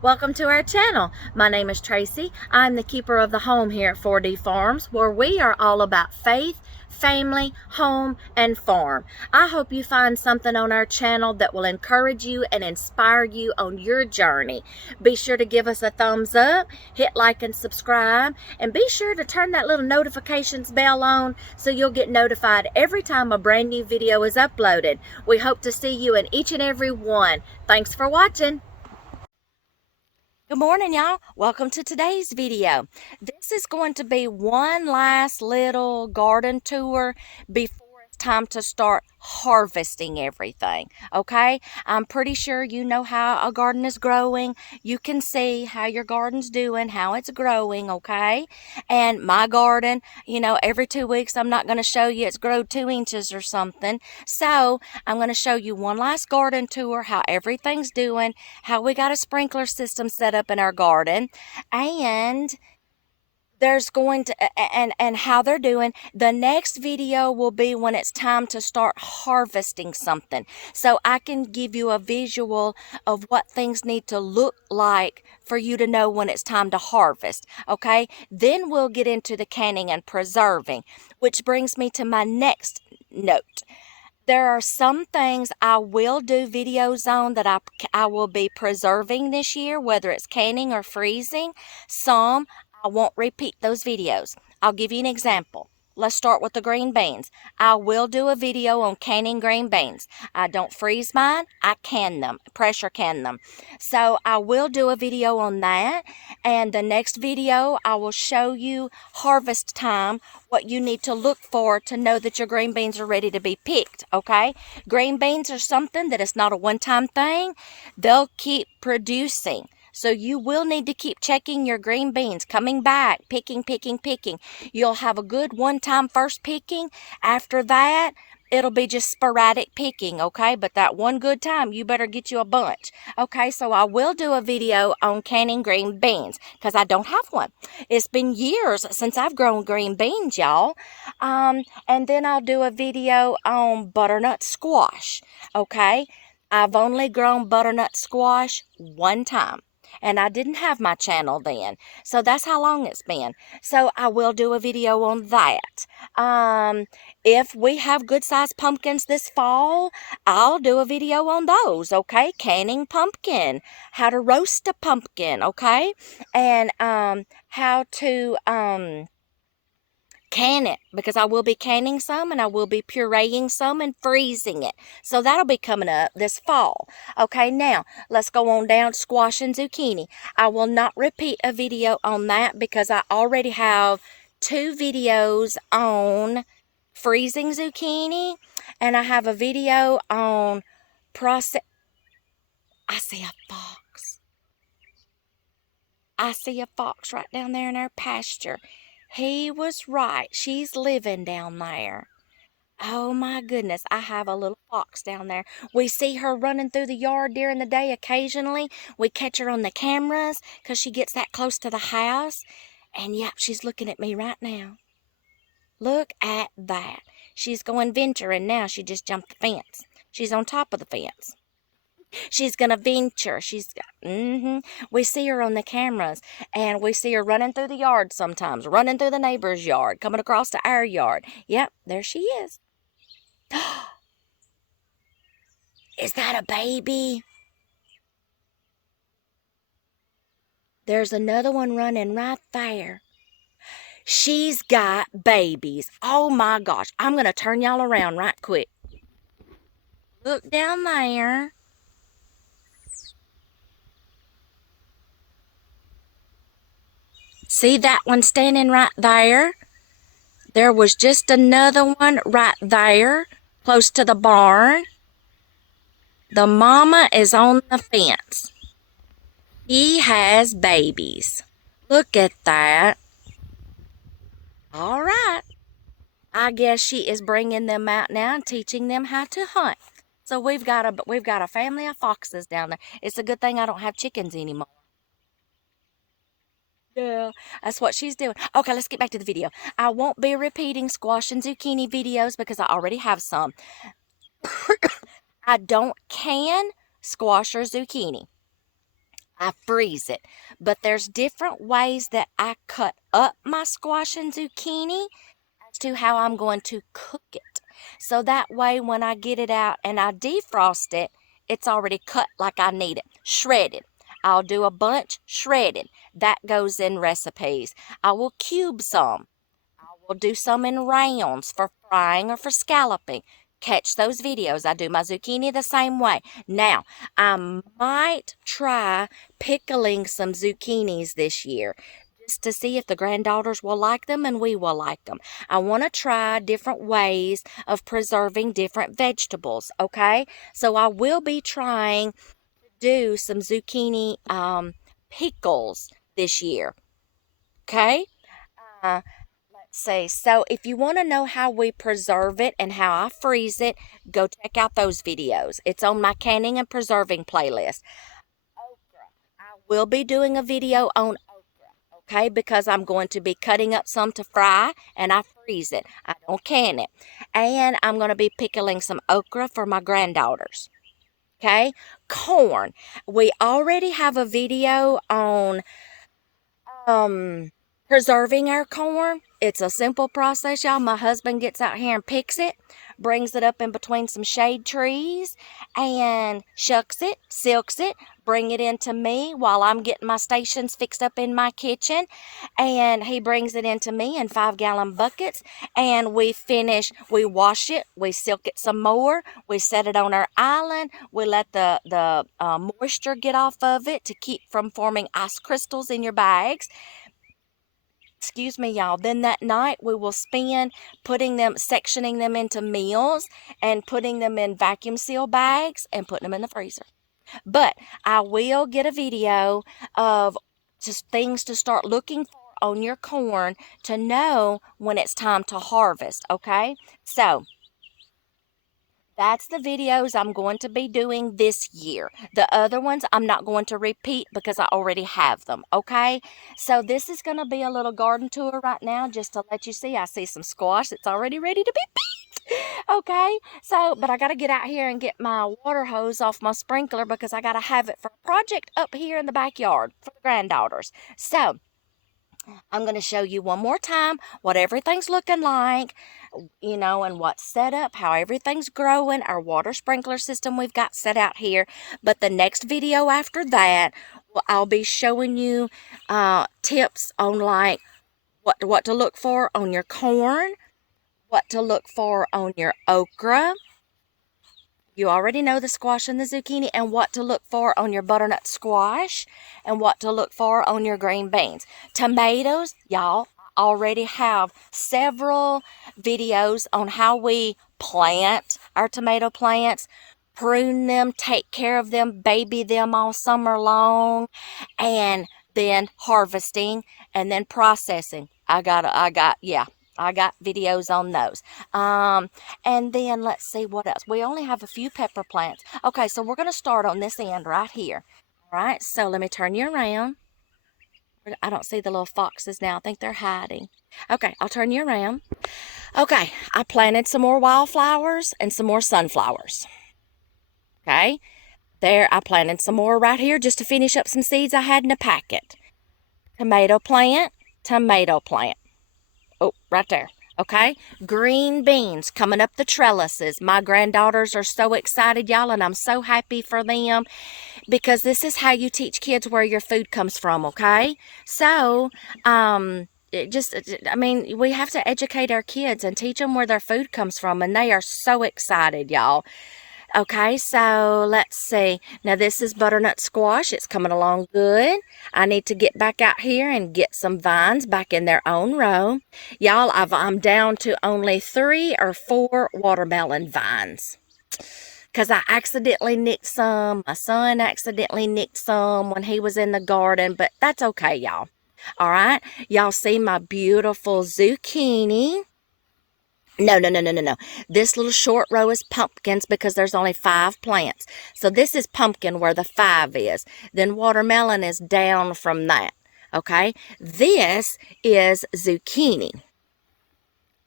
Welcome to our channel. My name is Tracy. I'm the keeper of the home here at 4D Farms, where we are all about faith, family, home, and farm. I hope you find something on our channel that will encourage you and inspire you on your journey. Be sure to give us a thumbs up, hit like and subscribe, and be sure to turn that little notifications bell on so you'll get notified every time a brand new video is uploaded. We hope to see you in each and every one. Thanks for watching. Good morning, y'all. Welcome to today's video. This is going to be one last little garden tour before it's time to start harvesting everything, okay? I'm pretty sure you know how a garden is growing. You can see how your garden's doing, how it's growing, okay? And my garden, every 2 weeks I'm not going to show you it's grown 2 inches or something. So I'm going to show you one last garden tour, how everything's doing, how we got a sprinkler system set up in our garden, and there's going to and how they're doing. The next video will be when it's time to start harvesting something, so I can give you a visual of what things need to look like for you to know when it's time to harvest, okay? Then we'll get into the canning and preserving, which brings me to my next note. There are some things I will do videos on that I will be preserving this year, whether it's canning or freezing. Some I won't repeat those videos. I'll give you an example. Let's start with the green beans. I will do a video on canning green beans. I don't freeze mine, I can them, pressure can them. So I will do a video on that. And the next video, I will show you harvest time, what you need to look for to know that your green beans are ready to be picked, okay? Green beans are something that is not a one-time thing. They'll keep producing. So you will need to keep checking your green beans, coming back, picking. You'll have a good one-time first picking. After that, it'll be just sporadic picking, okay? But that one good time, you better get you a bunch. Okay, so I will do a video on canning green beans because I don't have one. It's been years since I've grown green beans, y'all. And then I'll do a video on butternut squash, okay? I've only grown butternut squash one time. And I didn't have my channel then. So that's how long it's been. So I will do a video on that. If we have good sized pumpkins this fall, I'll do a video on those, okay? Canning pumpkin, how to roast a pumpkin, okay? And how to can it, because I will be canning some and I will be pureeing some and freezing it. So that'll be coming up this fall. Okay, now let's go on down squash and zucchini. I will not repeat a video on that because I already have 2 videos on freezing zucchini, and I have a video on process. I see a fox. I see a fox right down there in our pasture. He was right. She's living down there. Oh my goodness, I have a little fox down there. We see her running through the yard during the day occasionally. We catch her on the cameras because she gets that close to the house. And yep, she's looking at me right now. Look at that. She's going venturing now. She just jumped the fence. She's on top of the fence. She's going to venture. We see her on the cameras, and we see her running through the yard sometimes, running through the neighbor's yard, coming across to our yard. Yep, there she is. Is that a baby? There's another one running right there. She's got babies. Oh my gosh. I'm going to turn y'all around right quick. Look down there. See that one standing right there? There was just another one right there, close to the barn. The mama is on the fence. He has babies. Look at that. All right. I guess she is bringing them out now and teaching them how to hunt. So we've got a family of foxes down there. It's a good thing I don't have chickens anymore. Yeah, that's what she's doing. Okay, let's get back to the video. I won't be repeating squash and zucchini videos because I already have some. I don't can squash or zucchini. I freeze it. But there's different ways that I cut up my squash and zucchini as to how I'm going to cook it. So that way when I get it out and I defrost it, it's already cut like I need it. Shredded. I'll do a bunch shredded. That goes in recipes. I will cube some. We'll do some in rounds for frying or for scalloping. Catch those videos. I do my zucchini the same way. Now, I might try pickling some zucchinis this year just to see if the granddaughters will like them and we will like them. I want to try different ways of preserving different vegetables, okay? So I will be trying to do some zucchini pickles this year, okay? Uh, Say so if you want to know how we preserve it and how I freeze it, go check out those videos. It's on my canning and preserving playlist. Okra. I will be doing a video on okra, okay, because I'm going to be cutting up some to fry and I freeze it. I don't can it. And I'm going to be pickling some okra for my granddaughters. Okay? Corn. We already have a video on preserving our corn. It's a simple process, y'all. My husband gets out here and picks it, brings it up in between some shade trees, and shucks it, silks it, bring it into me while I'm getting my stations fixed up in my kitchen. And he brings it into me in 5-gallon buckets, and we wash it, we silk it some more, we set it on our island, we let the moisture get off of it to keep from forming ice crystals in your bags. Excuse me, y'all. Then that night we will spend sectioning them into meals and putting them in vacuum seal bags and putting them in the freezer. But I will get a video of just things to start looking for on your corn to know when it's time to harvest, okay? So that's the videos I'm going to be doing this year. The other ones I'm not going to repeat because I already have them, okay? So this is going to be a little garden tour right now just to let you see. I see some squash that's already ready to be picked, okay? So, but I got to get out here and get my water hose off my sprinkler because I got to have it for a project up here in the backyard for the granddaughters. So, I'm going to show you one more time what everything's looking like, and what's set up, how everything's growing, our water sprinkler system we've got set out here. But the next video after that, I'll be showing you tips on like what to look for on your corn, what to look for on your okra. You already know the squash and the zucchini, and what to look for on your butternut squash and what to look for on your green beans. Tomatoes, y'all already have several videos on how we plant our tomato plants, prune them, take care of them, baby them all summer long, and then harvesting and then processing. I got videos on those. And then let's see what else. We only have a few pepper plants. Okay, so we're going to start on this end right here. All right, so let me turn you around. I don't see the little foxes now. I think they're hiding. Okay, I'll turn you around. Okay, I planted some more wildflowers and some more sunflowers. Okay, there I planted some more right here just to finish up some seeds I had in a packet. Tomato plant, tomato plant. Oh, right there. Okay, green beans coming up the trellises. My granddaughters are so excited, y'all, and I'm so happy for them because this is how you teach kids where your food comes from, okay? So, we have to educate our kids and teach them where their food comes from, and they are so excited, y'all. Okay, so let's see. Now this is butternut squash. It's coming along good. I need to get back out here and get some vines back in their own row. Y'all, I'm down to only 3 or 4 watermelon vines because I accidentally nicked some. My son accidentally nicked some when he was in the garden, but that's okay, y'all. All right, y'all see my beautiful zucchini. No. This little short row is pumpkins because there's only 5 plants. So this is pumpkin where the 5 is. Then watermelon is down from that. Okay? This is zucchini.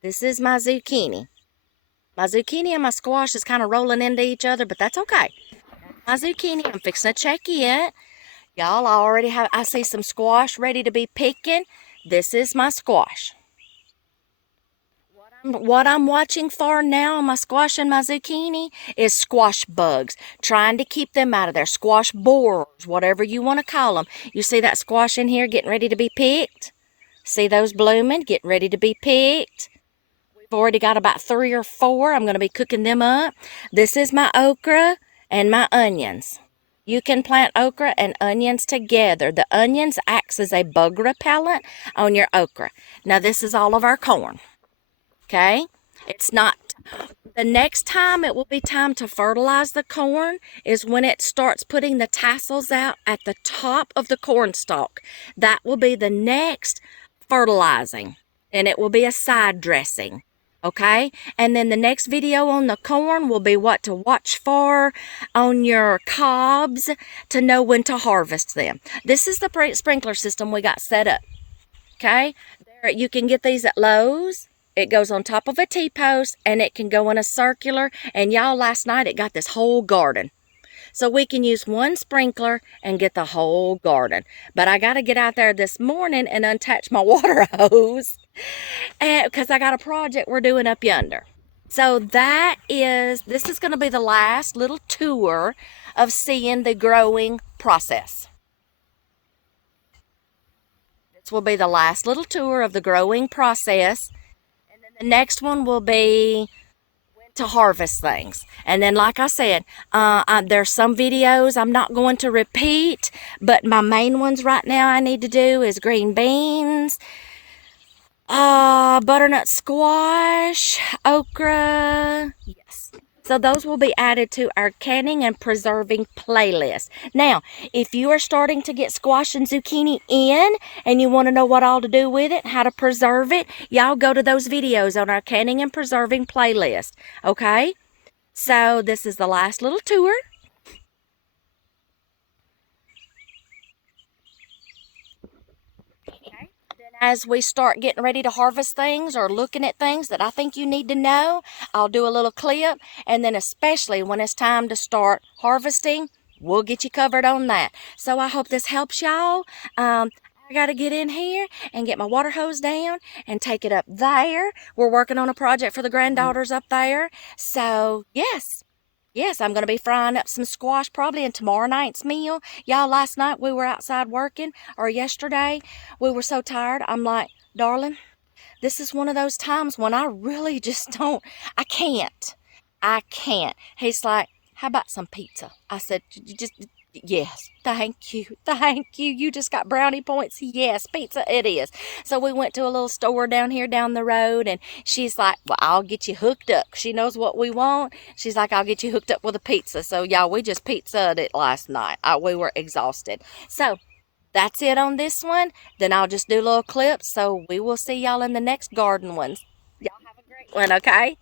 This is my zucchini. My zucchini and my squash is kind of rolling into each other, but that's okay. My zucchini, I'm fixing to check it. Y'all already have, I see some squash ready to be picking. This is my squash. What I'm watching for now on my squash and my zucchini is squash bugs, trying to keep them out of there. Squash borers, whatever you want to call them. You see that squash in here getting ready to be picked? See those blooming, getting ready to be picked? We've already got about 3 or 4. I'm going to be cooking them up. This is my okra and my onions. You can plant okra and onions together. The onions acts as a bug repellent on your okra. Now this is all of our corn. Okay? It's not, the next time it will be time to fertilize the corn is when it starts putting the tassels out at the top of the corn stalk. That will be the next fertilizing, and it will be a side dressing. Okay? And then the next video on the corn will be what to watch for on your cobs to know when to harvest them. This is the sprinkler system we got set up. Okay? You can get these at Lowe's. It goes on top of a T-post, and it can go in a circular. And y'all, last night it got this whole garden. So we can use one sprinkler and get the whole garden. But I got to get out there this morning and unattach my water hose because I got a project we're doing up yonder. So this is going to be the last little tour of seeing the growing process. This will be the last little tour of the growing process. And then the next one will be to harvest things. And then, like I said, there's some videos I'm not going to repeat, but my main ones right now I need to do is green beans, butternut squash, okra. Yes. So those will be added to our canning and preserving playlist. Now, if you are starting to get squash and zucchini in and you want to know what all to do with it, how to preserve it, y'all go to those videos on our canning and preserving playlist. Okay? So this is the last little tour. As we start getting ready to harvest things or looking at things that I think you need to know, I'll do a little clip. And then especially when it's time to start harvesting, we'll get you covered on that. So I hope this helps y'all. I got to get in here and get my water hose down and take it up there. We're working on a project for the granddaughters up there. So, yes. Yes, I'm going to be frying up some squash probably in tomorrow night's meal. Y'all, last night we were outside working, or yesterday, we were so tired. I'm like, darling, this is one of those times when I really just don't, I can't. He's like, how about some pizza? I said, yes, thank you. You just got brownie points. Yes, pizza it is. So we went to a little store down here down the road, and she's like, well, I'll get you hooked up. She knows what we want. She's like, I'll get you hooked up with a pizza. So y'all, we just pizzaed it last night. We were exhausted. So that's it on this one. Then I'll just do little clips. So we will see y'all in the next garden ones. Y'all have a great one, okay?